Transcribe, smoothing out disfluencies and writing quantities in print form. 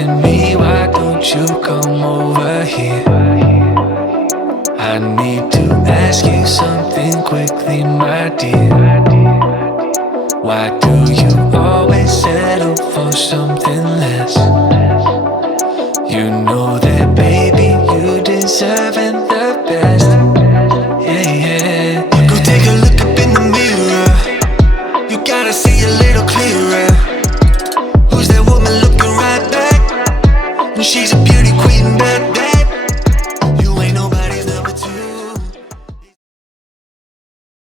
calling me, why don't you come over here? I need to ask you something quickly, my dear. Why do you always settle for something less? You know that, baby, you deserve an